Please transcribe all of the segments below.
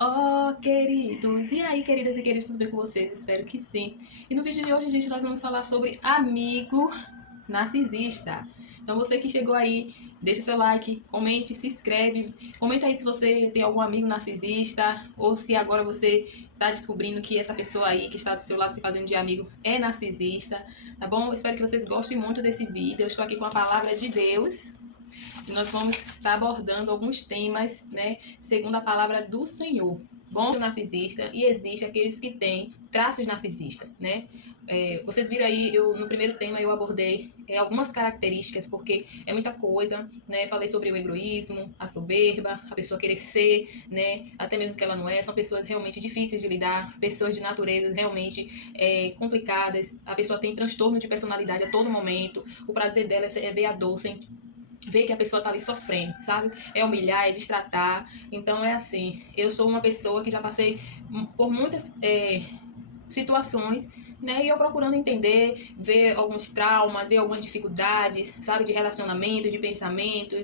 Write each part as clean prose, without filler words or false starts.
Oh, queridos! E aí, queridas e queridos, tudo bem com vocês? Espero que sim. E no vídeo de hoje, gente, nós vamos falar sobre amigo narcisista. Então, você que chegou aí, deixa seu like, comente, se inscreve. Comenta aí se você tem algum amigo narcisista ou se agora você está descobrindo que essa pessoa aí que está do seu lado se fazendo de amigo é narcisista, tá bom? Eu espero que vocês gostem muito desse vídeo. Eu estou aqui com a palavra de Deus. E nós vamos estar abordando alguns temas, né, segundo a palavra do Senhor. Bom, narcisista, e existe aqueles que têm traços narcisistas, né? Vocês viram aí, no primeiro tema eu abordei algumas características, porque é muita coisa, né? Falei sobre o egoísmo, a soberba, a pessoa querer ser, né? Até mesmo que ela não é, são pessoas realmente difíceis de lidar, pessoas de natureza realmente complicadas, a pessoa tem transtorno de personalidade a todo momento, o prazer dela é ver a dor sem ver que a pessoa tá ali sofrendo, sabe? É humilhar, é destratar. Então é assim, eu sou uma pessoa que já passei por muitas situações, né? E eu procurando entender, ver alguns traumas, ver algumas dificuldades, sabe? De relacionamento, de pensamento.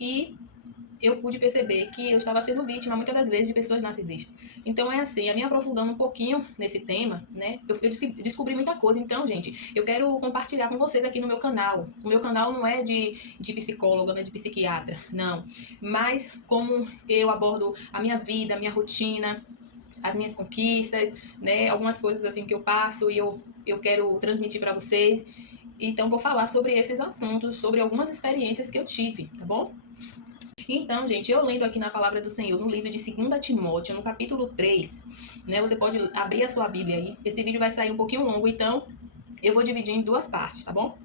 E eu pude perceber que eu estava sendo vítima muitas das vezes de pessoas narcisistas. Então é assim, a me aprofundando um pouquinho nesse tema, né? Eu descobri muita coisa. Então, gente, eu quero compartilhar com vocês aqui no meu canal. O meu canal não é de psicóloga, né? De psiquiatra, não. Mas como eu abordo a minha vida, a minha rotina, as minhas conquistas, né? Algumas coisas assim que eu passo e eu quero transmitir para vocês. Então, vou falar sobre esses assuntos, sobre algumas experiências que eu tive, tá bom? Então, gente, eu lendo aqui na palavra do Senhor, no livro de 2 Timóteo, no capítulo 3, né? Você pode abrir a sua Bíblia aí. Esse vídeo vai sair um pouquinho longo, então eu vou dividir em duas partes, tá bom?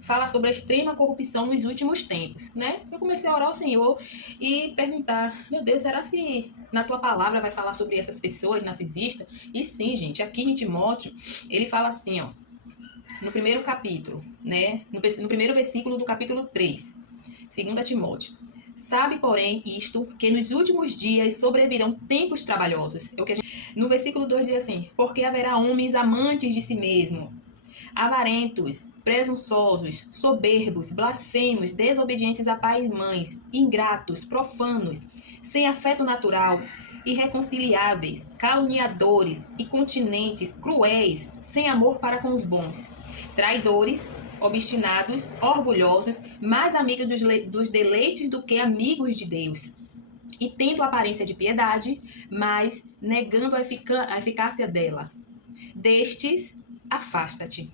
Fala sobre a extrema corrupção nos últimos tempos, né? Eu comecei a orar ao Senhor e perguntar, meu Deus, será que na tua palavra vai falar sobre essas pessoas narcisistas? E sim, gente, aqui em Timóteo, ele fala assim, ó, no primeiro capítulo, né? No primeiro versículo do capítulo 3, 2 Timóteo. Sabe, porém, isto, que nos últimos dias sobrevirão tempos trabalhosos. No versículo 2 diz assim, porque haverá homens amantes de si mesmo, avarentos, presunçosos, soberbos, blasfemos, desobedientes a pai e mães, ingratos, profanos, sem afeto natural, irreconciliáveis, caluniadores, incontinentes, cruéis, sem amor para com os bons, traidores, obstinados, orgulhosos, mais amigos dos deleites do que amigos de Deus, e tendo aparência de piedade, mas negando a eficácia dela. Destes, afasta-te.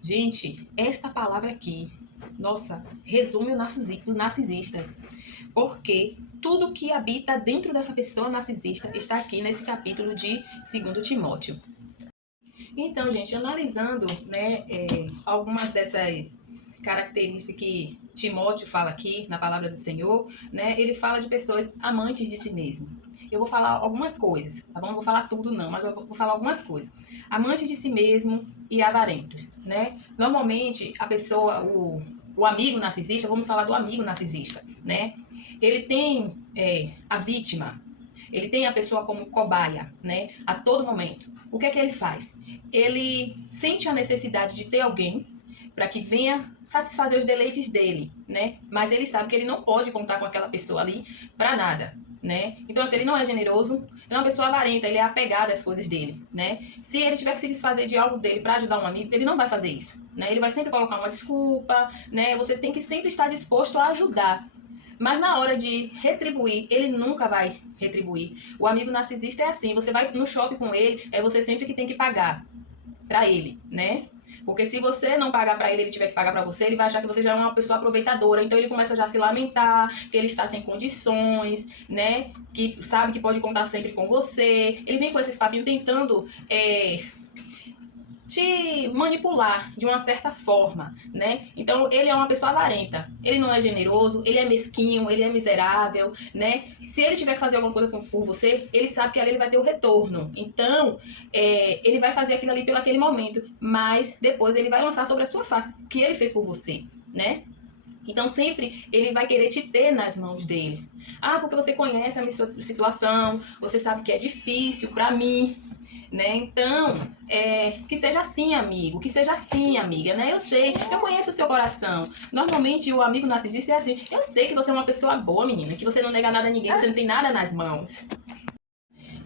Gente, esta palavra aqui, nossa, resume os narcisistas. Porque tudo que habita dentro dessa pessoa narcisista está aqui nesse capítulo de 2 Timóteo. Então, gente, analisando, né, algumas dessas características que Timóteo fala aqui na palavra do Senhor, né, ele fala de pessoas amantes de si mesmo. Eu vou falar algumas coisas, tá bom? Não vou falar tudo não, mas eu vou falar algumas coisas. Amantes de si mesmo e avarentos, né? Normalmente, a pessoa, o amigo narcisista, vamos falar do amigo narcisista, né? Ele tem a vítima, ele tem a pessoa como cobaia, né? A todo momento. O que é que ele faz? Ele sente a necessidade de ter alguém para que venha satisfazer os deleites dele, né? Mas ele sabe que ele não pode contar com aquela pessoa ali para nada, né? Então, assim, ele não é generoso, ele é uma pessoa avarenta, ele é apegado às coisas dele, né? Se ele tiver que se desfazer de algo dele para ajudar um amigo, ele não vai fazer isso, né? Ele vai sempre colocar uma desculpa, né? Você tem que sempre estar disposto a ajudar. Mas na hora de retribuir, ele nunca vai retribuir. O amigo narcisista é assim, você vai no shopping com ele, é você sempre que tem que pagar para ele, né? Porque se você não pagar para ele, ele tiver que pagar para você, ele vai achar que você já é uma pessoa aproveitadora. Então ele começa já a se lamentar, que ele está sem condições, né? Que sabe que pode contar sempre com você. Ele vem com esses papinhos tentando te manipular de uma certa forma, né? Então ele é uma pessoa avarenta, ele não é generoso, ele é mesquinho, ele é miserável, né? Se ele tiver que fazer alguma coisa por você, ele sabe que ali ele vai ter o retorno. Então ele vai fazer aquilo ali pelo aquele momento, mas depois ele vai lançar sobre a sua face o que ele fez por você, né? Então sempre ele vai querer te ter nas mãos dele. Ah, porque você conhece a minha situação, você sabe que é difícil para mim, né? Então, que seja assim, amigo, que seja assim, amiga, né? Eu sei, eu conheço o seu coração. Normalmente, o amigo narcisista é assim: eu sei que você é uma pessoa boa, menina, que você não nega nada a ninguém, você não tem nada nas mãos.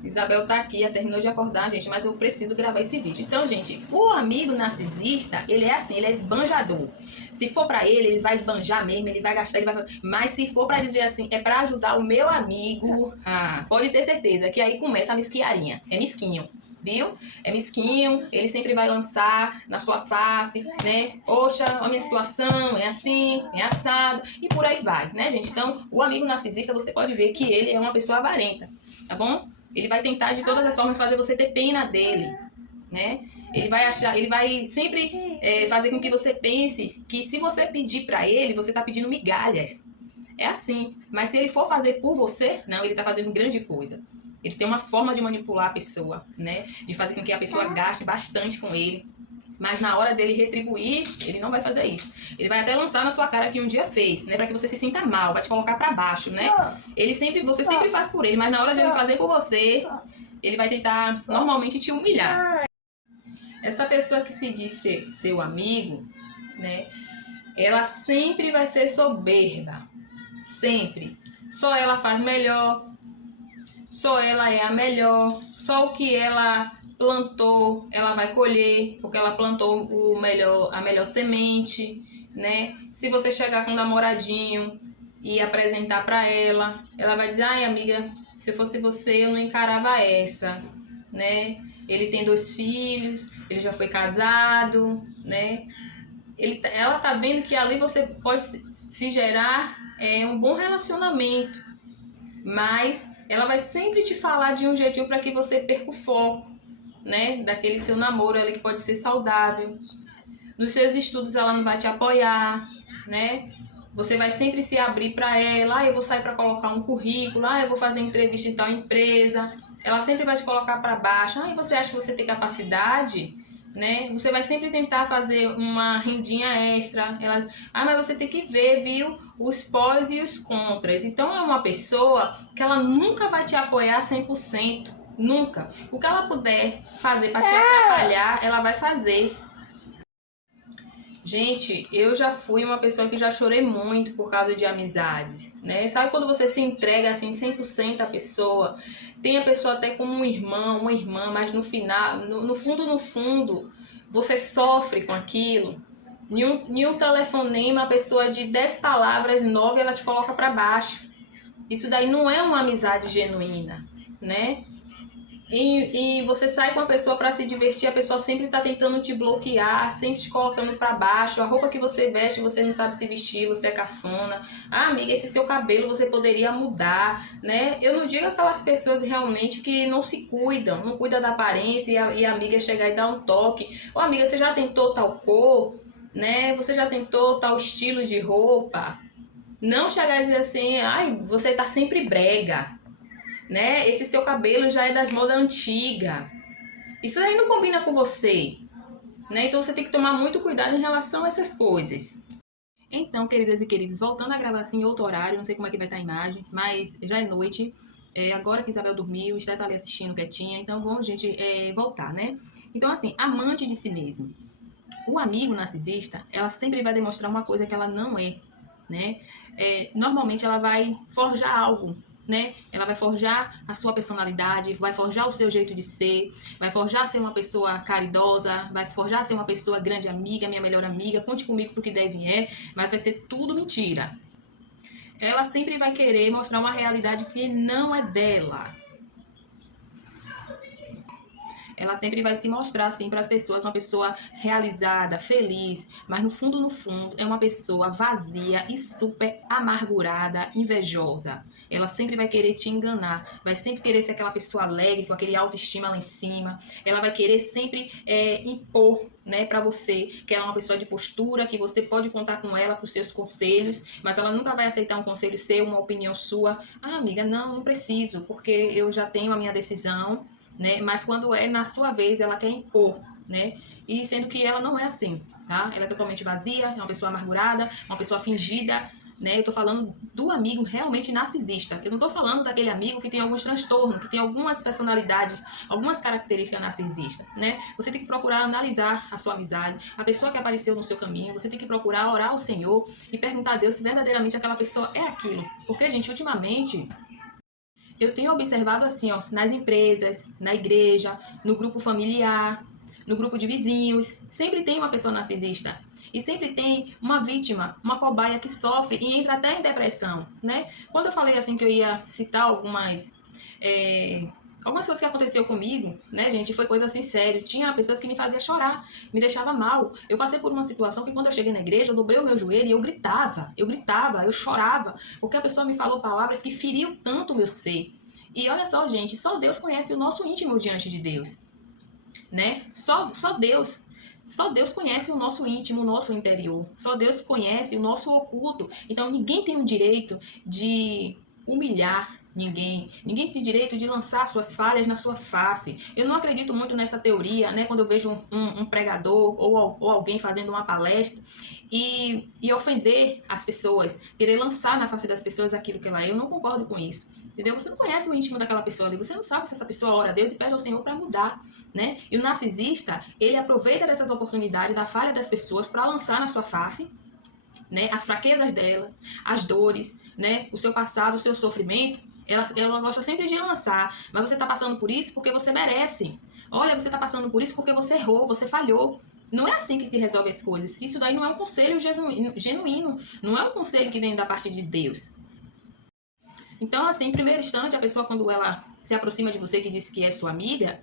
Isabel tá aqui, ela terminou de acordar, gente, mas eu preciso gravar esse vídeo. Então, gente, o amigo narcisista, ele é assim, ele é esbanjador. Se for pra ele vai esbanjar mesmo, ele vai gastar, ele vai... Mas se for pra dizer assim, é pra ajudar o meu amigo, pode ter certeza que aí começa a mesquiarinha. É mesquinho, viu? É mesquinho, ele sempre vai lançar na sua face, né? Poxa, a minha situação é assim, é assado, e por aí vai, né, gente? Então, o amigo narcisista, você pode ver que ele é uma pessoa avarenta, tá bom? Ele vai tentar de todas as formas fazer você ter pena dele, né? Ele vai sempre fazer com que você pense que se você pedir pra ele, você tá pedindo migalhas. É assim. Mas se ele for fazer por você, não, ele tá fazendo grande coisa. Ele tem uma forma de manipular a pessoa, né? De fazer com que a pessoa gaste bastante com ele. Mas na hora dele retribuir, ele não vai fazer isso. Ele vai até lançar na sua cara que um dia fez, né? Pra que você se sinta mal, vai te colocar pra baixo, né? Você sempre faz por ele, mas na hora de ele fazer por você, ele vai tentar normalmente te humilhar. Essa pessoa que se diz ser seu amigo, né? Ela sempre vai ser soberba. Sempre. Só ela faz melhor. Só ela é a melhor. Só o que ela plantou, ela vai colher, porque ela plantou a melhor semente, né? Se você chegar com um namoradinho e apresentar pra ela, ela vai dizer: ai, amiga, se fosse você, eu não encarava essa, né? Ele tem 2 filhos, ele já foi casado, né? Ela tá vendo que ali você pode se gerar um bom relacionamento, mas ela vai sempre te falar de um jeitinho para que você perca o foco, né? Daquele seu namoro ali que pode ser saudável. Nos seus estudos ela não vai te apoiar, né? Você vai sempre se abrir para ela: eu vou sair para colocar um currículo, eu vou fazer entrevista em tal empresa. Ela sempre vai te colocar para baixo: e você acha que você tem capacidade? Né? Você vai sempre tentar fazer uma rendinha extra. Mas você tem que ver, viu, os pós e os contras. Então é uma pessoa que ela nunca vai te apoiar 100%, nunca. O que ela puder fazer para te atrapalhar, ela vai fazer. Gente, eu já fui uma pessoa que já chorei muito por causa de amizades, né? Sabe quando você se entrega assim 100% à pessoa? Tem a pessoa até como um irmão, uma irmã, mas no final, no fundo, você sofre com aquilo. Em um telefonema, a pessoa de 10 palavras, 9 ela te coloca para baixo. Isso daí não é uma amizade genuína, né? E você sai com a pessoa para se divertir, a pessoa sempre tá tentando te bloquear, sempre te colocando para baixo. A roupa que você veste, você não sabe se vestir, você é cafona. Amiga, esse seu cabelo você poderia mudar, né? Eu não digo aquelas pessoas realmente que não se cuidam, não cuidam da aparência e a amiga chegar e dar um toque. Ô amiga, você já tentou tal cor, né? Você já tentou tal estilo de roupa? Não chegar e dizer assim: ai, você tá sempre brega, né? Esse seu cabelo já é das modas antiga. Isso aí não combina com você, né? Então você tem que tomar muito cuidado em relação a essas coisas. Então, queridas e queridos, voltando a gravar assim em outro horário, não sei como é que vai estar a imagem, mas já é noite. Agora que Isabel dormiu, está ali assistindo quietinha, então vamos, gente, voltar, né? Então, assim, amante de si mesmo. O amigo narcisista, ela sempre vai demonstrar uma coisa que ela não é, né? Normalmente ela vai forjar algo, né? Ela vai forjar a sua personalidade, vai forjar o seu jeito de ser, vai forjar ser uma pessoa caridosa, vai forjar ser uma pessoa grande amiga, minha melhor amiga, conte comigo pro que deve e mas vai ser tudo mentira. Ela sempre vai querer mostrar uma realidade que não é dela. Ela sempre vai se mostrar assim para as pessoas uma pessoa realizada, feliz, mas no fundo, é uma pessoa vazia e super amargurada, invejosa. Ela sempre vai querer te enganar, vai sempre querer ser aquela pessoa alegre, com aquele autoestima lá em cima. Ela vai querer sempre impor, né, para você que ela é uma pessoa de postura, que você pode contar com ela para os seus conselhos, mas ela nunca vai aceitar um conselho seu, uma opinião sua. Amiga, não preciso, porque eu já tenho a minha decisão, né? Mas quando é na sua vez, ela quer impor, né? E sendo que ela não é assim, tá? Ela é totalmente vazia, é uma pessoa amargurada, uma pessoa fingida, né? Eu tô falando do amigo realmente narcisista. Eu não tô falando daquele amigo que tem alguns transtornos, que tem algumas personalidades, algumas características narcisistas, né? Você tem que procurar analisar a sua amizade, a pessoa que apareceu no seu caminho, você tem que procurar orar ao Senhor e perguntar a Deus se verdadeiramente aquela pessoa é aquilo. Porque, gente, ultimamente eu tenho observado assim, ó, nas empresas, na igreja, no grupo familiar, no grupo de vizinhos, sempre tem uma pessoa narcisista. E sempre tem uma vítima, uma cobaia que sofre e entra até em depressão, né? Quando eu falei assim que eu ia citar algumas coisas que aconteceu comigo, né, gente, foi coisa assim sério. Tinha pessoas que me faziam chorar, me deixava mal. Eu passei por uma situação que quando eu cheguei na igreja, eu dobrei o meu joelho e eu gritava, eu chorava, porque a pessoa me falou palavras que feriam tanto o meu ser. E olha só, gente, só Deus conhece o nosso íntimo diante de Deus, né? Só Deus conhece o nosso íntimo, o nosso interior. Só Deus conhece o nosso oculto. Então ninguém tem o direito de humilhar ninguém. Ninguém tem direito de lançar suas falhas na sua face. Eu não acredito muito nessa teoria, né? Quando eu vejo um pregador ou alguém fazendo uma palestra e ofender as pessoas, querer lançar na face das pessoas aquilo que ela é. Eu não concordo com isso. Entendeu? Você não conhece o íntimo daquela pessoa ali. Você não sabe se essa pessoa ora a Deus e pede ao Senhor para mudar, né? E o narcisista, ele aproveita dessas oportunidades, da falha das pessoas para lançar na sua face, né, as fraquezas dela, as dores, né, o seu passado, o seu sofrimento. Ela gosta sempre de lançar, mas você está passando por isso porque você merece. Olha, você está passando por isso porque você errou, você falhou. Não é assim que se resolve as coisas. Isso daí não é um conselho genuíno, não é um conselho que vem da parte de Deus. Então, assim, em primeiro instante, a pessoa, quando ela se aproxima de você, que diz que é sua amiga,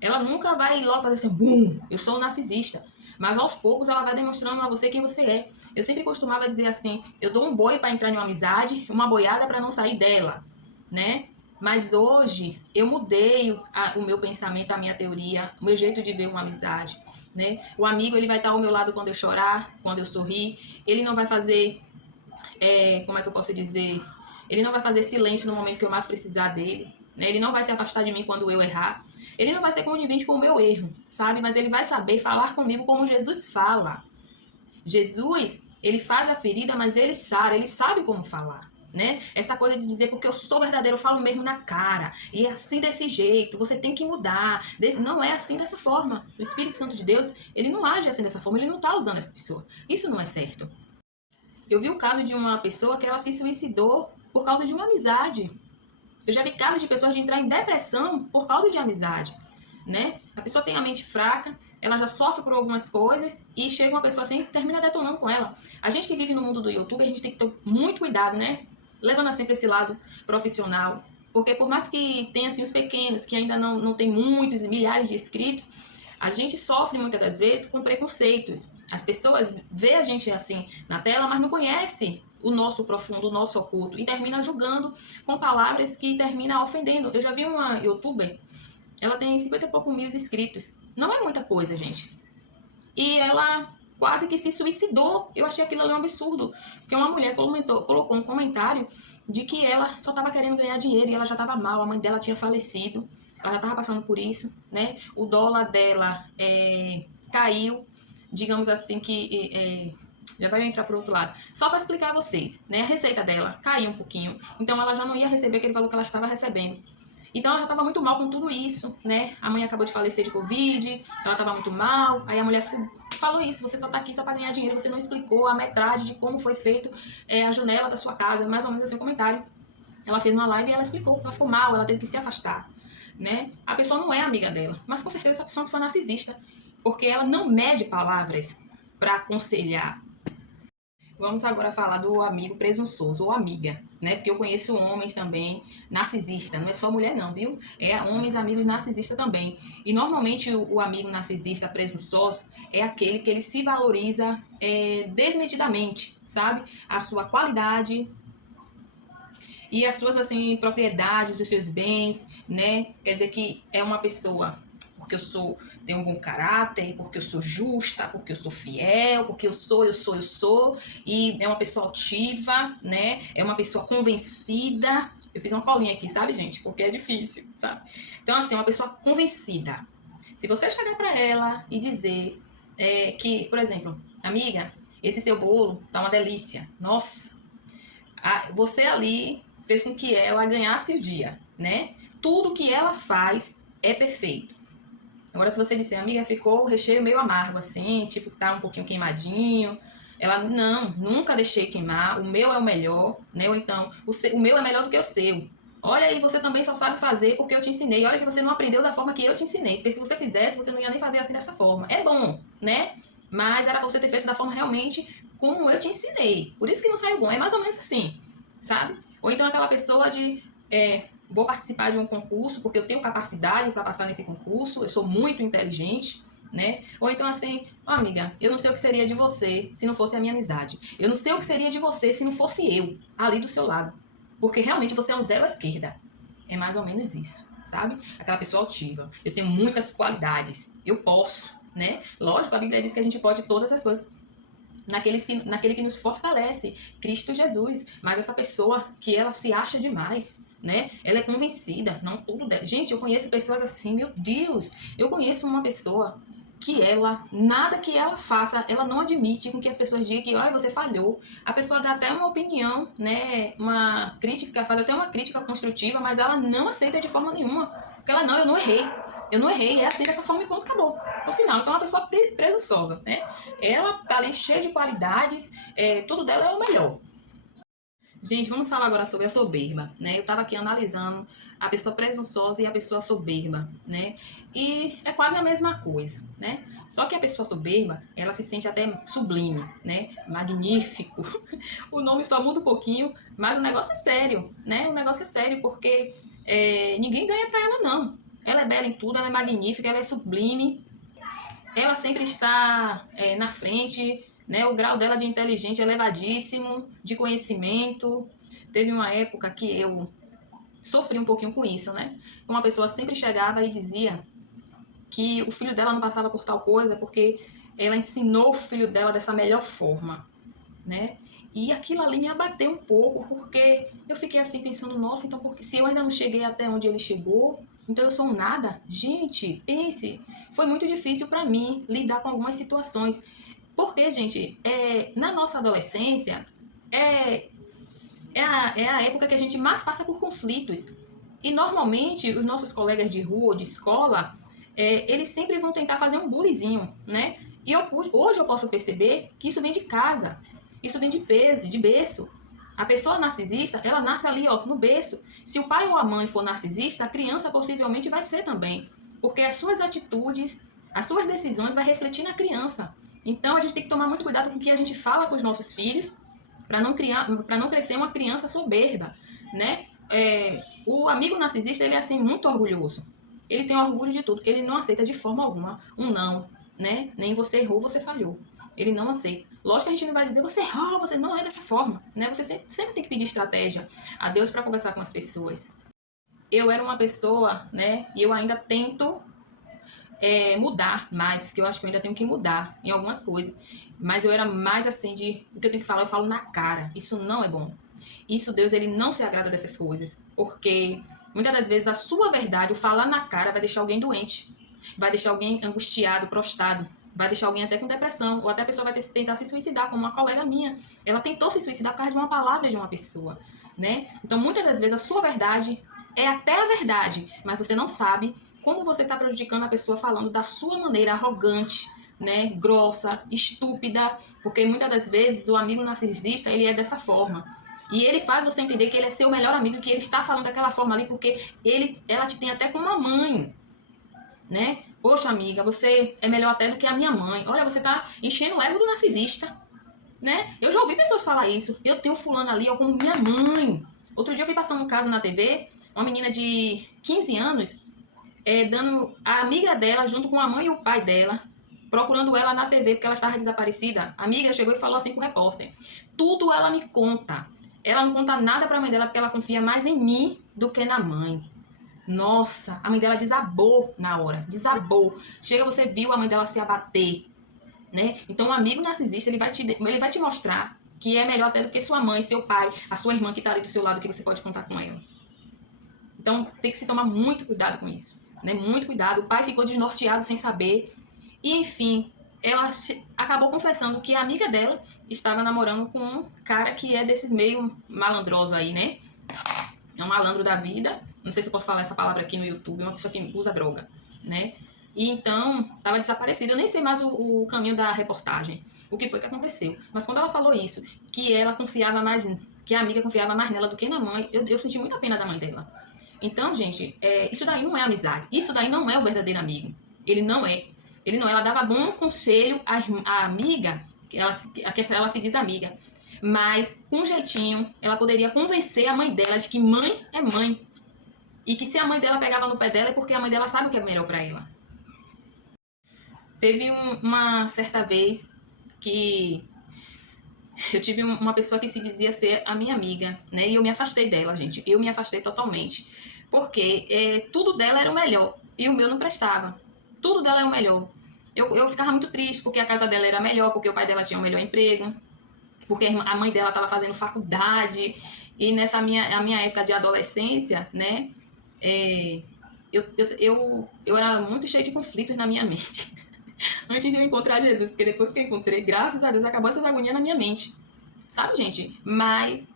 ela nunca vai logo fazer assim, bum, eu sou um narcisista. Mas aos poucos ela vai demonstrando a você quem você é. Eu sempre costumava dizer assim, eu dou um boi para entrar em uma amizade, uma boiada para não sair dela, né? Mas hoje eu mudei o meu pensamento, a minha teoria, o meu jeito de ver uma amizade, né? O amigo, ele vai estar ao meu lado quando eu chorar, quando eu sorrir. Ele não vai fazer, como é que eu posso dizer? Ele não vai fazer silêncio no momento que eu mais precisar dele, né? Ele não vai se afastar de mim quando eu errar. Ele não vai ser conivente com o meu erro, sabe? Mas ele vai saber falar comigo como Jesus fala. Jesus, ele faz a ferida, mas ele sara, ele sabe como falar, né? Essa coisa de dizer porque eu sou verdadeiro, eu falo mesmo na cara. E é assim desse jeito, você tem que mudar. Não é assim dessa forma. O Espírito Santo de Deus, ele não age assim dessa forma, ele não está usando essa pessoa. Isso não é certo. Eu vi o caso de uma pessoa que ela se suicidou por causa de uma amizade. Eu já vi casos de pessoas de entrar em depressão por causa de amizade, né? A pessoa tem a mente fraca, ela já sofre por algumas coisas e chega uma pessoa assim e termina detonando com ela. A gente que vive no mundo do YouTube, a gente tem que ter muito cuidado, né? Levando sempre esse lado profissional. Porque por mais que tenha assim os pequenos, que ainda não tem muitos, milhares de inscritos, a gente sofre muitas das vezes com preconceitos. As pessoas vê a gente assim na tela, mas não conhece o nosso profundo, o nosso oculto, e termina julgando com palavras que termina ofendendo. Eu já vi uma youtuber, ela tem 50 e poucos mil inscritos. Não é muita coisa, gente. E ela quase que se suicidou. Eu achei aquilo ali um absurdo. Porque uma mulher colocou um comentário de que ela só estava querendo ganhar dinheiro e ela já estava mal, a mãe dela tinha falecido, ela já estava passando por isso, né? O dólar dela caiu, digamos assim, que já vai entrar para outro lado. Só para explicar a vocês, né? A receita dela caiu um pouquinho, então ela já não ia receber aquele valor que ela estava recebendo. Então ela já estava muito mal com tudo isso, né? A mãe acabou de falecer de Covid, ela estava muito mal. Aí a mulher falou isso, você só está aqui só para ganhar dinheiro, você não explicou a metragem de como foi feito a janela da sua casa, mais ou menos assim o comentário. Ela fez uma live e ela explicou, ela ficou mal, ela teve que se afastar, né? A pessoa não é amiga dela, mas com certeza essa pessoa é uma pessoa narcisista, porque ela não mede palavras para aconselhar. Vamos agora falar do amigo presunçoso ou amiga, né? Porque eu conheço homens também narcisistas, não é só mulher não, viu? É homens amigos narcisistas também. E normalmente o amigo narcisista presunçoso é aquele que ele se valoriza desmedidamente, sabe? A sua qualidade e as suas assim propriedades, os seus bens, né? Quer dizer que é uma pessoa porque tenho um bom caráter, porque eu sou justa, porque eu sou fiel, porque eu sou, e é uma pessoa altiva, né? É uma pessoa convencida. Eu fiz uma colinha aqui, sabe, gente? Porque é difícil, sabe? Então, assim, uma pessoa convencida. Se você chegar para ela e dizer que, por exemplo, amiga, esse seu bolo tá uma delícia. Nossa, Você ali fez com que ela ganhasse o dia, né? Tudo que ela faz é perfeito. Agora, se você disser, amiga, ficou o recheio meio amargo, assim, tipo, tá um pouquinho queimadinho. Ela, não, nunca deixei queimar, o meu é o melhor, né? Ou então, o meu é melhor do que o seu. Olha aí, você também só sabe fazer porque eu te ensinei. Olha que você não aprendeu da forma que eu te ensinei. Porque se você fizesse, você não ia nem fazer assim dessa forma. É bom, né? Mas era pra você ter feito da forma realmente como eu te ensinei. Por isso que não saiu bom. É mais ou menos assim, sabe? Ou então aquela pessoa de... vou participar de um concurso porque eu tenho capacidade para passar nesse concurso, eu sou muito inteligente, né? Ou então assim, oh, amiga, eu não sei o que seria de você se não fosse a minha amizade. Eu não sei o que seria de você se não fosse eu ali do seu lado. Porque realmente você é um zero à esquerda. É mais ou menos isso, sabe? Aquela pessoa altiva. Eu tenho muitas qualidades. Eu posso, né? Lógico, a Bíblia diz que a gente pode todas as coisas naquele que nos fortalece, Cristo Jesus. Mas essa pessoa que ela se acha demais, né? Ela é convencida, não tudo dela. Gente, eu conheço pessoas assim, meu Deus. Eu conheço uma pessoa que ela, nada que ela faça, ela não admite com que as pessoas digam que, olha, você falhou. A pessoa dá até uma opinião, né? Uma crítica, faz até uma crítica construtiva, mas ela não aceita de forma nenhuma. Porque ela, não, eu não errei. Eu não errei, é assim dessa forma e ponto, acabou. No final, então é uma pessoa presunçosa, né? Ela tá ali cheia de qualidades, tudo dela é o melhor. Gente, vamos falar agora sobre a soberba, né? Eu estava aqui analisando a pessoa presunçosa e a pessoa soberba, né? E é quase a mesma coisa, né? Só que a pessoa soberba, ela se sente até sublime, né? Magnífico. O nome só muda um pouquinho, mas o negócio é sério, né? O negócio é sério porque ninguém ganha pra ela, não. Ela é bela em tudo, ela é magnífica, ela é sublime, ela sempre está na frente, né? O grau dela de inteligência é elevadíssimo, de conhecimento. Teve uma época que eu sofri um pouquinho com isso, né? Uma pessoa sempre chegava e dizia que o filho dela não passava por tal coisa porque ela ensinou o filho dela dessa melhor forma, né? E aquilo ali me abateu um pouco, porque eu fiquei assim pensando, nossa, então porque se eu ainda não cheguei até onde ele chegou, então eu sou um nada? Gente, pense, foi muito difícil para mim lidar com algumas situações. Porque, gente, na nossa adolescência, é, é a época que a gente mais passa por conflitos. E normalmente os nossos colegas de rua, de escola, eles sempre vão tentar fazer um bullyingzinho, né? E hoje eu posso perceber que isso vem de casa, isso vem de berço. A pessoa narcisista, ela nasce ali, ó, no berço. Se o pai ou a mãe for narcisista, a criança possivelmente vai ser também. Porque as suas atitudes, as suas decisões vai refletir na criança. Então a gente tem que tomar muito cuidado com o que a gente fala com os nossos filhos, para não crescer uma criança soberba, né? O amigo narcisista, ele é assim muito orgulhoso. Ele tem orgulho de tudo. Ele não aceita de forma alguma um não, né? Nem você errou, você falhou. Ele não aceita. Lógico que a gente não vai dizer você errou, você não é dessa forma, né? Você sempre tem que pedir estratégia a Deus para conversar com as pessoas. Eu era uma pessoa, né? E eu ainda tento mudar mais, que eu acho que eu ainda tenho que mudar em algumas coisas. Mas eu era mais assim de o que eu tenho que falar, eu falo na cara. Isso não é bom. Isso, Deus, ele não se agrada dessas coisas. Porque muitas das vezes a sua verdade, o falar na cara, vai deixar alguém doente. Vai deixar alguém angustiado, prostrado. Vai deixar alguém até com depressão. Ou até a pessoa vai tentar se suicidar, como uma colega minha. Ela tentou se suicidar por causa de uma palavra de uma pessoa, né? Então, muitas das vezes, a sua verdade é até a verdade, mas você não sabe como você está prejudicando a pessoa falando da sua maneira arrogante, né, grossa, estúpida, porque muitas das vezes o amigo narcisista, ele é dessa forma. E ele faz você entender que ele é seu melhor amigo, que ele está falando daquela forma ali porque ela te tem até como uma mãe, né? Poxa, amiga, você é melhor até do que a minha mãe. Olha, você tá enchendo o ego do narcisista, né? Eu já ouvi pessoas falar isso. Eu tenho fulano ali, ó, como minha mãe. Outro dia eu fui passando um caso na TV, uma menina de 15 anos, dando a amiga dela junto com a mãe e o pai dela, procurando ela na TV porque ela estava desaparecida. A amiga chegou e falou assim pro repórter: tudo ela me conta. Ela não conta nada pra mãe dela porque ela confia mais em mim do que na mãe. Nossa, a mãe dela desabou na hora, desabou. Chega, você viu a mãe dela se abater, né? Então, o amigo narcisista, ele vai te mostrar que é melhor até do que sua mãe, seu pai, a sua irmã que tá ali do seu lado, que você pode contar com ela. Então, tem que se tomar muito cuidado com isso, né? Muito cuidado. O pai ficou desnorteado sem saber. E, enfim, ela acabou confessando que a amiga dela estava namorando com um cara que é desses meio malandrosos aí, né? É um malandro da vida. Não sei se eu posso falar essa palavra aqui no YouTube, uma pessoa que usa droga, né? E então, estava desaparecida. Eu nem sei mais o caminho da reportagem. O que foi que aconteceu. Mas quando ela falou isso, que ela confiava mais, que a amiga confiava mais nela do que na mãe, eu senti muita pena da mãe dela. Então, gente, isso daí não é amizade. Isso daí não é o verdadeiro amigo. Ele não é. Ele não. Ela dava bom conselho à amiga, ela se diz amiga. Mas, com um jeitinho, ela poderia convencer a mãe dela de que mãe é mãe. E que se a mãe dela pegava no pé dela é porque a mãe dela sabe o que é melhor para ela. Teve uma certa vez que eu tive uma pessoa que se dizia ser a minha amiga, né? E eu me afastei dela, gente. Eu me afastei totalmente. Porque tudo dela era o melhor. E o meu não prestava. Tudo dela é o melhor. Eu ficava muito triste porque a casa dela era melhor, porque o pai dela tinha um melhor emprego, porque a mãe dela estava fazendo faculdade. E nessa a minha época de adolescência, né? Eu era muito cheia de conflitos na minha mente. Antes de eu encontrar Jesus, porque depois que eu encontrei, graças a Deus, acabou essa agonia na minha mente. Sabe, gente? Mas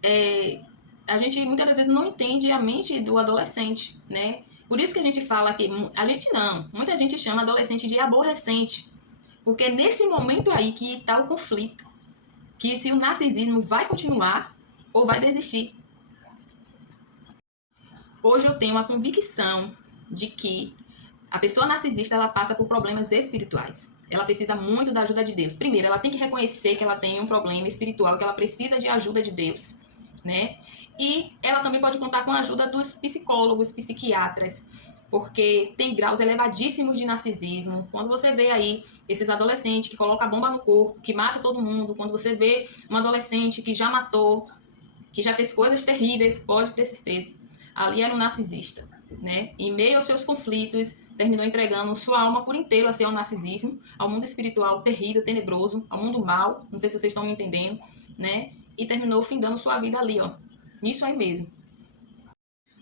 a gente muitas das vezes não entende a mente do adolescente, né? Por isso que a gente fala que... A gente não. Muita gente chama adolescente de aborrecente. Porque é nesse momento aí que está o conflito. Que se o narcisismo vai continuar ou vai desistir. Hoje eu tenho a convicção de que a pessoa narcisista, ela passa por problemas espirituais. Ela precisa muito da ajuda de Deus. Primeiro, ela tem que reconhecer que ela tem um problema espiritual, que ela precisa de ajuda de Deus, né? E ela também pode contar com a ajuda dos psicólogos, psiquiatras, porque tem graus elevadíssimos de narcisismo. Quando você vê aí esses adolescentes que colocam a bomba no corpo, que mata todo mundo, quando você vê um adolescente que já matou, que já fez coisas terríveis, pode ter certeza. Ali era um narcisista, né? Em meio aos seus conflitos, terminou entregando sua alma por inteiro assim, ao narcisismo, ao mundo espiritual terrível, tenebroso, ao mundo mal, não sei se vocês estão me entendendo, né? E terminou findando sua vida ali, ó, nisso aí mesmo.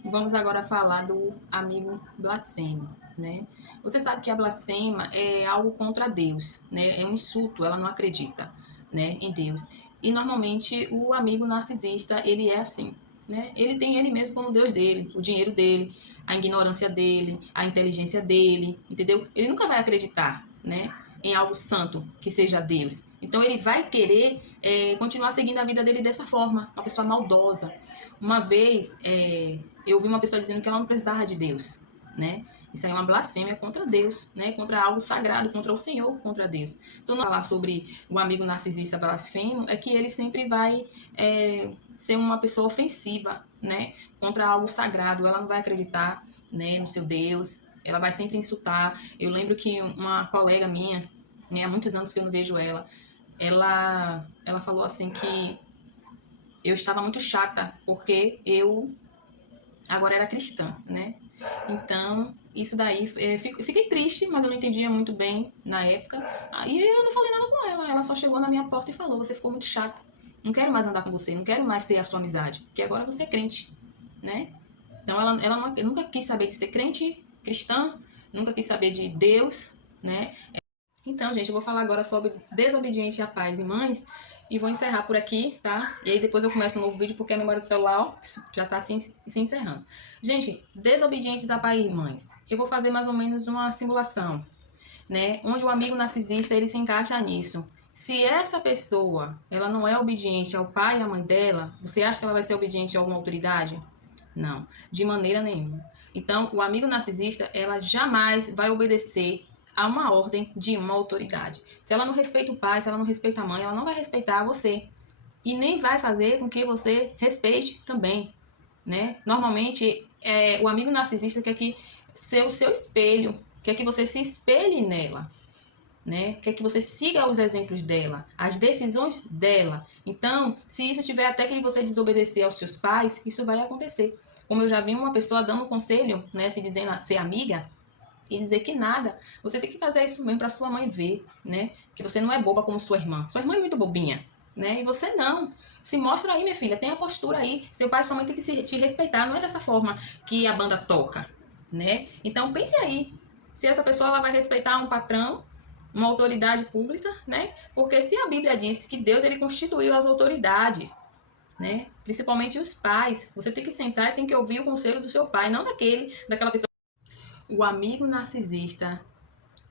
Vamos agora falar do amigo blasfemo, né? Você sabe que a blasfema é algo contra Deus, né? É um insulto, ela não acredita, né, em Deus. E normalmente o amigo narcisista, ele é assim, né? Ele tem ele mesmo como Deus dele, o dinheiro dele, a ignorância dele, a inteligência dele, entendeu? Ele nunca vai acreditar, né, em algo santo que seja Deus. Então ele vai querer continuar seguindo a vida dele dessa forma, uma pessoa maldosa. Uma vez eu ouvi uma pessoa dizendo que ela não precisava de Deus, né? Isso aí é uma blasfêmia contra Deus, né? Contra algo sagrado, contra o Senhor, contra Deus. Então, não falar sobre o amigo narcisista blasfemo é que ele sempre vai ser uma pessoa ofensiva, né? Contra algo sagrado. Ela não vai acreditar, né, no seu Deus. Ela vai sempre insultar. Eu lembro que uma colega minha, né, há muitos anos que eu não vejo ela falou assim que eu estava muito chata porque eu agora era cristã, né? Então, isso daí, fiquei triste, mas eu não entendia muito bem na época. Aí eu não falei nada com ela, ela só chegou na minha porta e falou: você ficou muito chata, não quero mais andar com você, não quero mais ter a sua amizade, porque agora você é crente, né? Então, ela nunca quis saber de ser crente, cristã, nunca quis saber de Deus, né? Então, gente, eu vou falar agora sobre desobediente a pais e mães e vou encerrar por aqui, tá? E aí depois eu começo um novo vídeo porque a memória do celular, ó, já tá se encerrando. Gente, desobedientes a pais e mães. Eu vou fazer mais ou menos uma simulação, né? Onde o amigo narcisista, ele se encaixa nisso. Se essa pessoa, ela não é obediente ao pai e à mãe dela, você acha que ela vai ser obediente a alguma autoridade? Não, de maneira nenhuma. Então, o amigo narcisista, ela jamais vai obedecer a uma ordem de uma autoridade. Se ela não respeita o pai, se ela não respeita a mãe, ela não vai respeitar você. E nem vai fazer com que você respeite também, né? Normalmente, o amigo narcisista quer que ser o seu espelho, quer que você se espelhe nela, né? Quer que você siga os exemplos dela, as decisões dela. Então, se isso tiver até que você desobedecer aos seus pais, isso vai acontecer. Como eu já vi uma pessoa dando um conselho, né, se dizendo a ser amiga, e dizer que nada, você tem que fazer isso mesmo para sua mãe ver, né? Que você não é boba como sua irmã. Sua irmã é muito bobinha, né? E você não. Se mostra aí, minha filha, tem a postura aí. Seu pai e sua mãe tem que te respeitar, não é dessa forma que a banda toca, né? Então pense aí, se essa pessoa ela vai respeitar um patrão uma autoridade pública, né? Porque se a Bíblia diz que Deus ele constituiu as autoridades, né? Principalmente os pais, você tem que sentar e tem que ouvir o conselho do seu pai, não daquela pessoa. O amigo narcisista,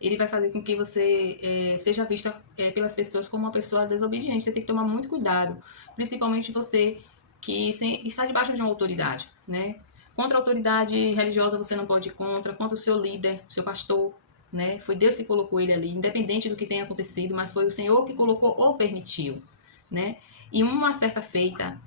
ele vai fazer com que você seja vista pelas pessoas como uma pessoa desobediente. Você tem que tomar muito cuidado, principalmente você que está debaixo de uma autoridade, né? Contra a autoridade religiosa você não pode ir contra o seu líder, seu pastor, né? Foi Deus que colocou ele ali, independente do que tenha acontecido, mas foi o Senhor que colocou ou permitiu, né? E uma certa feita,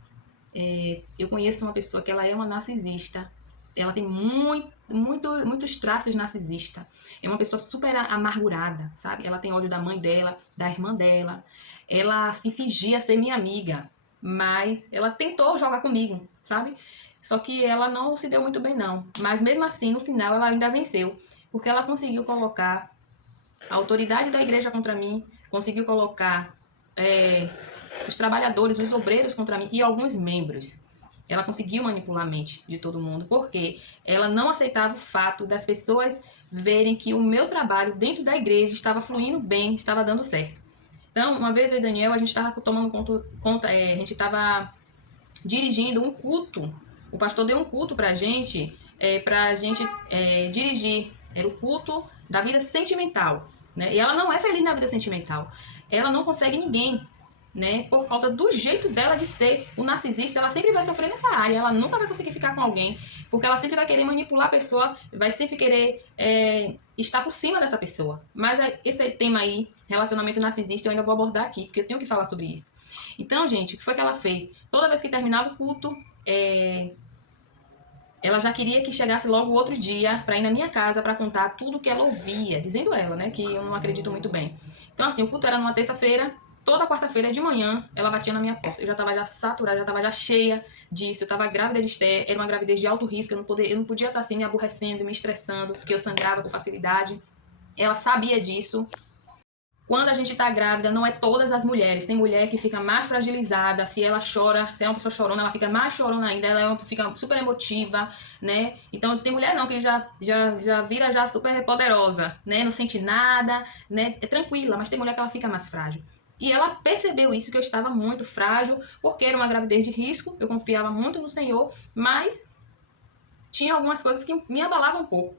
eu conheço uma pessoa que ela é uma narcisista. Ela tem muitos traços narcisistas. É uma pessoa super amargurada, sabe? Ela tem ódio da mãe dela, da irmã dela. Ela se fingia ser minha amiga, mas ela tentou jogar comigo, sabe? Só que ela não se deu muito bem, não. Mas mesmo assim, no final, ela ainda venceu. Porque ela conseguiu colocar a autoridade da igreja contra mim, conseguiu colocar os trabalhadores, os obreiros contra mim e alguns membros. Ela conseguiu manipular a mente de todo mundo, porque ela não aceitava o fato das pessoas verem que o meu trabalho dentro da igreja estava fluindo bem, estava dando certo. Então, uma vez eu e Daniel, a gente estava tomando conta, a gente estava dirigindo um culto. O pastor deu um culto pra gente dirigir. Era o culto da vida sentimental, né? E ela não é feliz na vida sentimental. Ela não consegue ninguém, né? Por causa do jeito dela de ser. O narcisista, ela sempre vai sofrer nessa área. Ela nunca vai conseguir ficar com alguém, porque ela sempre vai querer manipular a pessoa, vai sempre querer estar por cima dessa pessoa. Mas esse tema aí, relacionamento narcisista, eu ainda vou abordar aqui, porque eu tenho que falar sobre isso. Então, gente, o que foi que ela fez? Toda vez que terminava o culto, ela já queria que chegasse logo o outro dia para ir na minha casa para contar tudo que ela ouvia, dizendo ela, né, que eu não acredito muito bem. Então, assim, o culto era numa terça-feira, toda quarta-feira de manhã, ela batia na minha porta. Eu já estava já saturada, já estava já cheia disso. Eu estava grávida de Esther, era uma gravidez de alto risco, eu não podia estar assim me aborrecendo, me estressando, porque eu sangrava com facilidade. Ela sabia disso. Quando a gente tá grávida, não é todas as mulheres. Tem mulher que fica mais fragilizada, se ela chora, se é uma pessoa chorona, ela fica mais chorona ainda, fica super emotiva, né? Então tem mulher não, que já vira já super poderosa, né? Não sente nada, né? É tranquila, mas tem mulher que ela fica mais frágil. E ela percebeu isso, que eu estava muito frágil, porque era uma gravidez de risco, eu confiava muito no Senhor, mas tinha algumas coisas que me abalavam um pouco.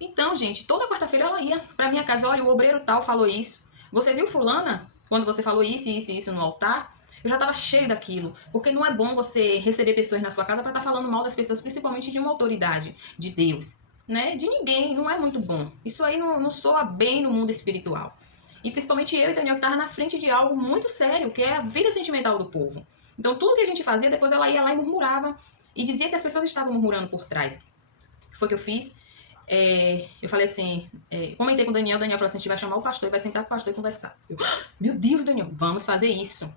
Então, gente, toda quarta-feira ela ia pra minha casa, olha, o obreiro tal falou isso. Você viu fulana? Quando você falou isso, isso e isso no altar? Eu já estava cheio daquilo. Porque não é bom você receber pessoas na sua casa para estar falando mal das pessoas, principalmente de uma autoridade, de Deus, né? De ninguém, não é muito bom. Isso aí não soa bem no mundo espiritual. E principalmente eu e Daniel, que estava na frente de algo muito sério, que é a vida sentimental do povo. Então, tudo que a gente fazia, depois ela ia lá e murmurava. E dizia que as pessoas estavam murmurando por trás. O que foi que eu fiz? Eu falei assim, comentei com o Daniel falou assim, a gente vai chamar o pastor e vai sentar com o pastor e conversar. Meu Deus, Daniel, vamos fazer isso.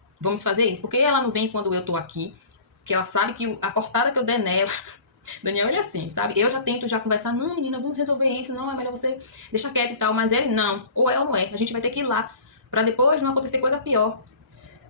Porque ela não vem quando eu tô aqui, que ela sabe que a cortada que eu der nela... Daniel, ele é assim, sabe? Eu já tento conversar, não, menina, vamos resolver isso, não, é melhor você deixar quieto e tal, mas ele não, ou é ou não é, a gente vai ter que ir lá, pra depois não acontecer coisa pior.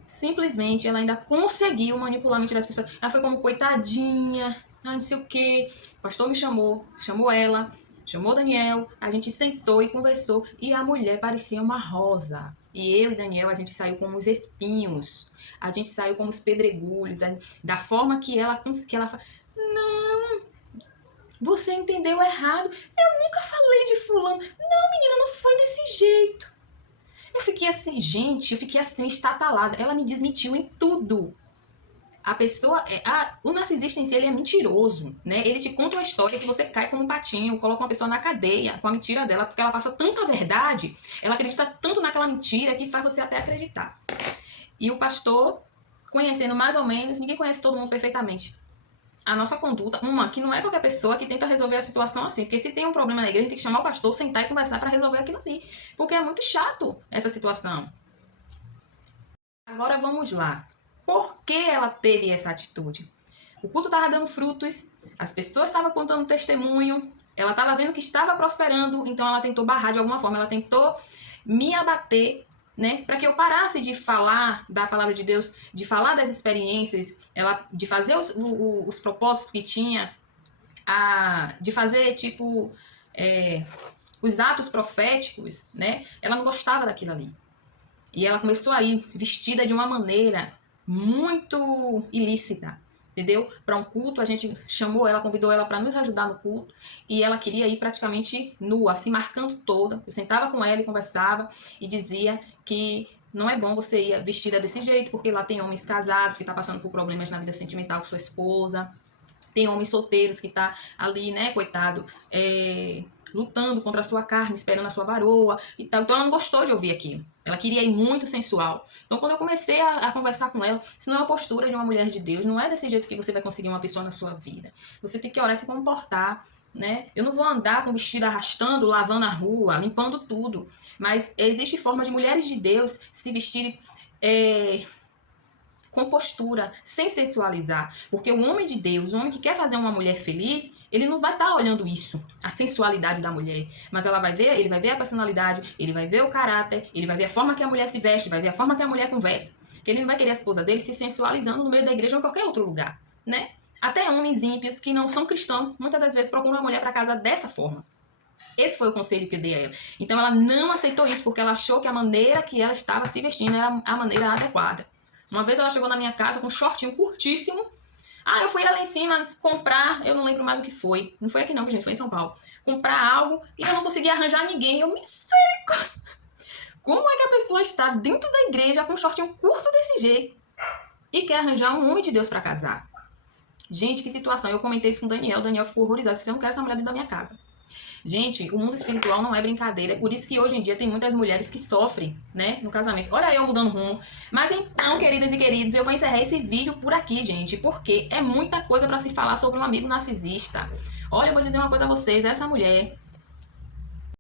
Simplesmente, ela ainda conseguiu manipular a mente das pessoas. Ela foi como coitadinha, não sei o quê. O pastor me chamou ela, chamou Daniel, a gente sentou e conversou, e a mulher parecia uma rosa. E eu e Daniel, a gente saiu como os espinhos, a gente saiu como os pedregulhos, da forma que ela não, você entendeu errado, eu nunca falei de fulano, não menina, não foi desse jeito. Eu fiquei assim, gente, estatalada, ela me desmentiu em tudo. A pessoa, o narcisista em si, ele é mentiroso, né? Ele te conta uma história que você cai como um patinho, coloca uma pessoa na cadeia com a mentira dela, porque ela passa tanta verdade, ela acredita tanto naquela mentira que faz você até acreditar. E o pastor, conhecendo mais ou menos, ninguém conhece todo mundo perfeitamente. A nossa conduta, que não é qualquer pessoa que tenta resolver a situação assim, porque se tem um problema na igreja, a gente tem que chamar o pastor, sentar e conversar para resolver aquilo ali, porque é muito chato essa situação. Agora vamos lá. Por que ela teve essa atitude? O culto estava dando frutos, as pessoas estavam contando testemunho, ela estava vendo que estava prosperando, então ela tentou barrar de alguma forma, ela tentou me abater, né, para que eu parasse de falar da palavra de Deus, de falar das experiências, de fazer os propósitos que tinha, de fazer tipo os atos proféticos, né? Ela não gostava daquilo ali. E ela começou a ir vestida de uma maneira muito ilícita, entendeu? Para um culto, a gente chamou ela, convidou ela para nos ajudar no culto, e ela queria ir praticamente nua, se marcando toda. Eu sentava com ela e conversava e dizia que não é bom você ir vestida desse jeito, porque lá tem homens casados que estão passando por problemas na vida sentimental com sua esposa, tem homens solteiros que tá ali, né, coitado, lutando contra a sua carne, esperando a sua varoa e tal. Então ela não gostou de ouvir aquilo. Ela queria ir muito sensual. Então quando eu comecei a conversar com ela, isso não é uma postura de uma mulher de Deus, não é desse jeito que você vai conseguir uma pessoa na sua vida. Você tem que orar e se comportar, né? Eu não vou andar com o vestido arrastando, lavando a rua, limpando tudo. Mas existe forma de mulheres de Deus se vestirem com postura, sem sensualizar. Porque o homem de Deus, o homem que quer fazer uma mulher feliz, ele não vai estar olhando isso, a sensualidade da mulher. Mas ele vai ver a personalidade, ele vai ver o caráter, ele vai ver a forma que a mulher se veste, vai ver a forma que a mulher conversa. Porque ele não vai querer a esposa dele se sensualizando no meio da igreja ou em qualquer outro lugar, né? Até homens ímpios que não são cristãos, muitas das vezes procuram uma mulher para casa dessa forma. Esse foi o conselho que eu dei a ela. Então ela não aceitou isso, porque ela achou que a maneira que ela estava se vestindo era a maneira adequada. Uma vez ela chegou na minha casa com um shortinho curtíssimo. Eu fui lá em cima comprar, eu não lembro mais o que foi. Não foi aqui não, gente, foi em São Paulo. Comprar algo e eu não conseguia arranjar ninguém. Misericórdia! Como é que a pessoa está dentro da igreja com um shortinho curto desse jeito e quer arranjar um homem de Deus para casar? Gente, que situação. Eu comentei isso com o Daniel. O Daniel ficou horrorizado, porque eu não quero essa mulher dentro da minha casa. Gente, o mundo espiritual não é brincadeira. É por isso que hoje em dia tem muitas mulheres que sofrem, né, no casamento. Olha eu mudando rumo. Mas então, queridas e queridos, eu vou encerrar esse vídeo por aqui, gente. Porque é muita coisa pra se falar sobre um amigo narcisista. Olha, eu vou dizer uma coisa a vocês. Essa mulher,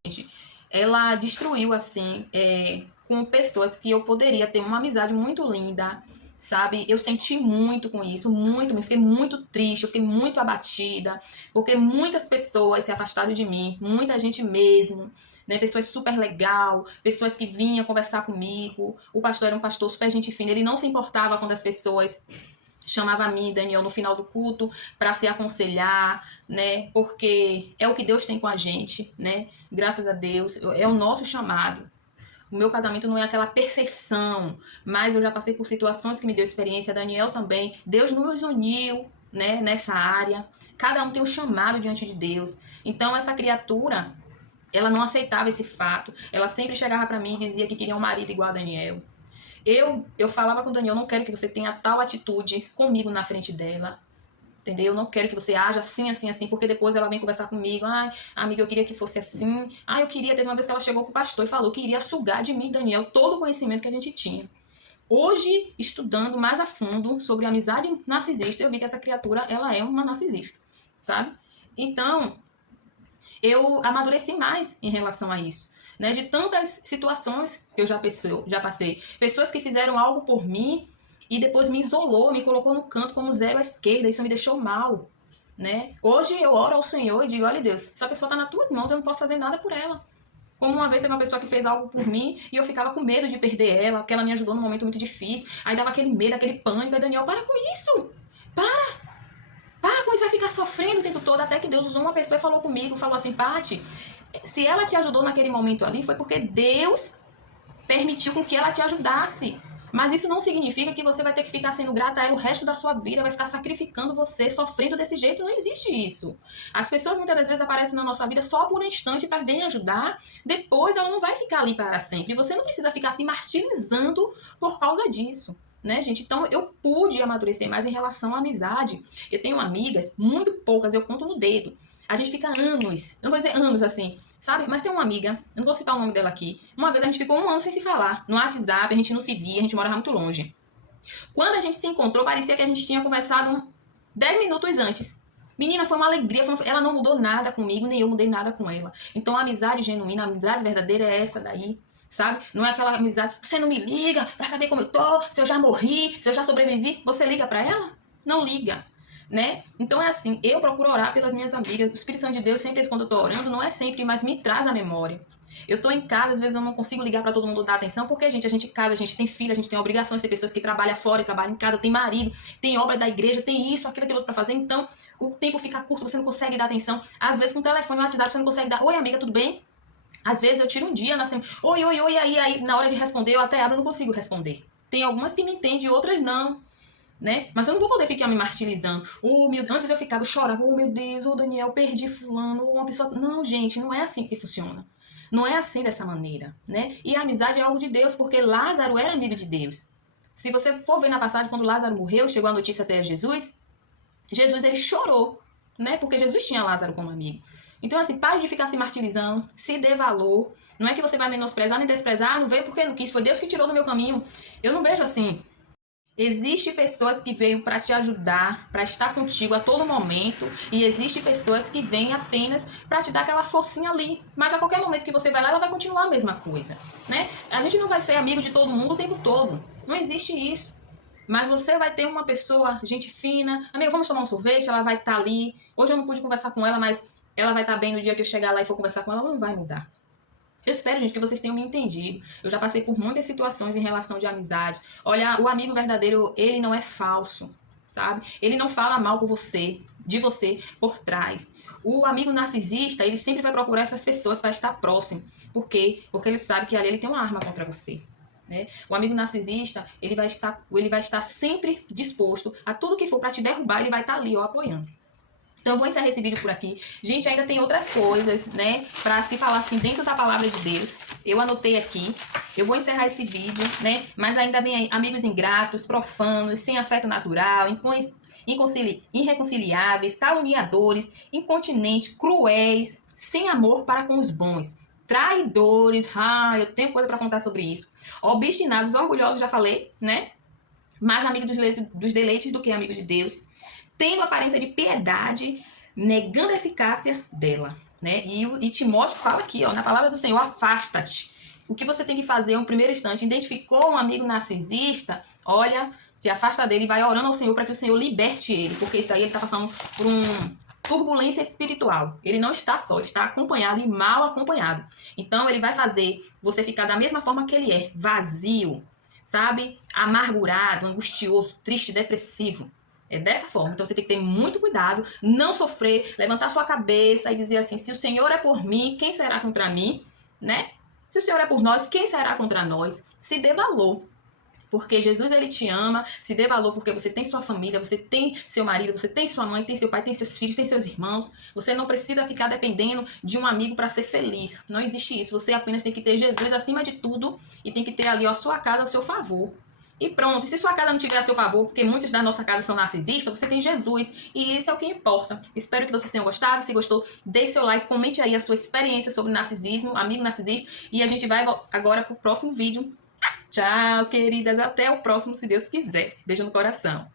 gente, ela destruiu, assim, com pessoas que eu poderia ter uma amizade muito linda, sabe? Eu senti muito com isso, muito, me fiquei muito triste, eu fiquei muito abatida, porque muitas pessoas se afastaram de mim, muita gente mesmo, né? Pessoas super legal, pessoas que vinham conversar comigo. O pastor era um pastor super gente fina, ele não se importava quando as pessoas chamava a mim, Daniel, no final do culto para se aconselhar, né? Porque é o que Deus tem com a gente, né? Graças a Deus, é o nosso chamado. O meu casamento não é aquela perfeição, mas eu já passei por situações que me deu experiência, Daniel também. Deus nos uniu, né, nessa área. Cada um tem um chamado diante de Deus. Então essa criatura, ela não aceitava esse fato. Ela sempre chegava para mim e dizia que queria um marido igual a Daniel. Eu falava com o Daniel, não quero que você tenha tal atitude comigo na frente dela. Entendeu? Eu não quero que você haja assim, assim, assim, porque depois ela vem conversar comigo. Amiga, eu queria que fosse assim. Eu queria. Teve uma vez que ela chegou pro pastor e falou que iria sugar de mim, Daniel, todo o conhecimento que a gente tinha. Hoje, estudando mais a fundo sobre amizade narcisista, eu vi que essa criatura, ela é uma narcisista, sabe? Então, eu amadureci mais em relação a isso, né? De tantas situações que eu já passei. Pessoas que fizeram algo por mim e depois me isolou, me colocou no canto como zero à esquerda. Isso me deixou mal, né? Hoje eu oro ao Senhor e digo, olha Deus, essa pessoa está nas tuas mãos, eu não posso fazer nada por ela. Como uma vez teve uma pessoa que fez algo por mim e eu ficava com medo de perder ela, porque ela me ajudou num momento muito difícil. Aí dava aquele medo, aquele pânico. Aí Daniel, para com isso! Para com isso, vai ficar sofrendo o tempo todo. Até que Deus usou uma pessoa e falou comigo, falou assim, Paty, se ela te ajudou naquele momento ali, foi porque Deus permitiu com que ela te ajudasse. Mas isso não significa que você vai ter que ficar sendo grata a ela o resto da sua vida, vai ficar sacrificando você, sofrendo desse jeito. Não existe isso. As pessoas muitas das vezes aparecem na nossa vida só por um instante para vir ajudar, depois ela não vai ficar ali para sempre. Você não precisa ficar se martirizando por causa disso, né, gente? Então eu pude amadurecer mais em relação à amizade. Eu tenho amigas, muito poucas, eu conto no dedo. A gente fica anos, eu não vou dizer anos assim, sabe? Mas tem uma amiga, eu não vou citar o nome dela aqui. Uma vez a gente ficou 1 ano sem se falar. No WhatsApp, a gente não se via, a gente morava muito longe. Quando a gente se encontrou, parecia que a gente tinha conversado 10 minutos antes. Menina, foi uma alegria, ela não mudou nada comigo, nem eu mudei nada com ela. Então a amizade genuína, a amizade verdadeira é essa daí, sabe? Não é aquela amizade, você não me liga pra saber como eu tô, se eu já morri, se eu já sobrevivi. Você liga pra ela? Não liga. Né? Então é assim, eu procuro orar pelas minhas amigas. O Espírito Santo de Deus, sempre quando eu tô orando, não é sempre, mas me traz a memória. Eu tô em casa, às vezes eu não consigo ligar pra todo mundo dar atenção, porque, gente, a gente casa, a gente tem filho, a gente tem obrigações, tem pessoas que trabalham fora e trabalham em casa, tem marido, tem obra da igreja, tem isso, aquilo outro pra fazer. Então o tempo fica curto, você não consegue dar atenção. Às vezes com o telefone, no WhatsApp, você não consegue dar, oi amiga, tudo bem? Às vezes eu tiro um dia na semana, oi, oi, oi, aí na hora de responder eu até abro e não consigo responder. Tem algumas que me entendem, outras não, né? Mas eu não vou poder ficar me martirizando. Oh, meu, antes eu ficava, eu chorava, oh meu Deus, oh Daniel, perdi fulano, uma pessoa... Não, gente, não é assim que funciona. Não é assim dessa maneira, né? E a amizade é algo de Deus, porque Lázaro era amigo de Deus. Se você for ver na passagem, quando Lázaro morreu, chegou a notícia até Jesus, Jesus ele chorou, né? Porque Jesus tinha Lázaro como amigo. Então, assim, pare de ficar se martirizando, se dê valor. Não é que você vai menosprezar nem desprezar, não veio porque não quis, foi Deus que tirou do meu caminho. Eu não vejo assim. Existem pessoas que veio para te ajudar, para estar contigo a todo momento, e existem pessoas que vêm apenas para te dar aquela forcinha ali. Mas a qualquer momento que você vai lá, ela vai continuar a mesma coisa, né? A gente não vai ser amigo de todo mundo o tempo todo. Não existe isso. Mas você vai ter uma pessoa, gente fina, amigo, vamos tomar um sorvete, ela vai estar ali. Hoje eu não pude conversar com ela, mas ela vai estar bem no dia que eu chegar lá e for conversar com ela, ela não vai mudar. Eu espero, gente, que vocês tenham me entendido. Eu já passei por muitas situações em relação de amizade. Olha, o amigo verdadeiro, ele não é falso, sabe? Ele não fala mal por você, de você, por trás. O amigo narcisista, ele sempre vai procurar essas pessoas para estar próximo. Por quê? Porque ele sabe que ali ele tem uma arma contra você. Né? O amigo narcisista, ele vai estar sempre disposto a tudo que for para te derrubar, ele vai estar ali, ó, apoiando. Então, eu vou encerrar esse vídeo por aqui. Gente, ainda tem outras coisas, né? Pra se falar assim dentro da palavra de Deus. Eu anotei aqui. Eu vou encerrar esse vídeo, né? Mas ainda vem aí amigos ingratos, profanos, sem afeto natural, irreconciliáveis, caluniadores, incontinentes, cruéis, sem amor para com os bons. Traidores. Ah, eu tenho coisa pra contar sobre isso. Obstinados, orgulhosos, já falei, né? Mais amigo dos deleites do que amigo de Deus, tendo aparência de piedade, negando a eficácia dela, né? E Timóteo fala aqui, ó, na palavra do Senhor, afasta-te. O que você tem que fazer no primeiro instante, identificou um amigo narcisista, olha, se afasta dele e vai orando ao Senhor para que o Senhor liberte ele, porque isso aí ele está passando por turbulência espiritual. Ele não está só, ele está acompanhado e mal acompanhado. Então ele vai fazer você ficar da mesma forma que ele é, vazio, sabe? Amargurado, angustioso, triste, depressivo. É dessa forma. Então você tem que ter muito cuidado, não sofrer, levantar sua cabeça e dizer assim: se o Senhor é por mim, quem será contra mim? Né? Se o Senhor é por nós, quem será contra nós? Se dê valor. Porque Jesus, ele te ama, se dê valor porque você tem sua família, você tem seu marido, você tem sua mãe, tem seu pai, tem seus filhos, tem seus irmãos. Você não precisa ficar dependendo de um amigo para ser feliz. Não existe isso. Você apenas tem que ter Jesus acima de tudo e tem que ter ali a sua casa a seu favor. E pronto, e se sua casa não tiver a seu favor, porque muitos da nossa casa são narcisistas, você tem Jesus, e isso é o que importa. Espero que vocês tenham gostado. Se gostou, deixe seu like, comente aí a sua experiência sobre narcisismo, amigo narcisista, e a gente vai agora pro próximo vídeo. Tchau, queridas, até o próximo, se Deus quiser. Beijo no coração.